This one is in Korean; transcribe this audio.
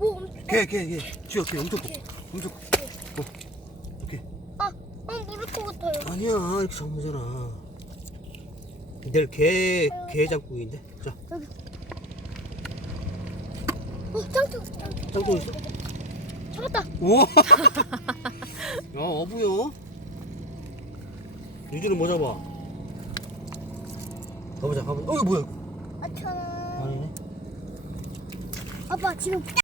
오, 엄청. 개. 쥐어, 개 엄청 커. 엄청 커. 오케이. 물을 것 같아요. 아니야, 이렇게 잡으면 되잖아. 내일 개 장국인데. 자, 짱짱. 짱구 있어? 잡았다. 오! 야, 어부요. 유주는 뭐 잡아? 가보자. 뭐야, 이거? 아, 천 원. 아니네. 아빠 지금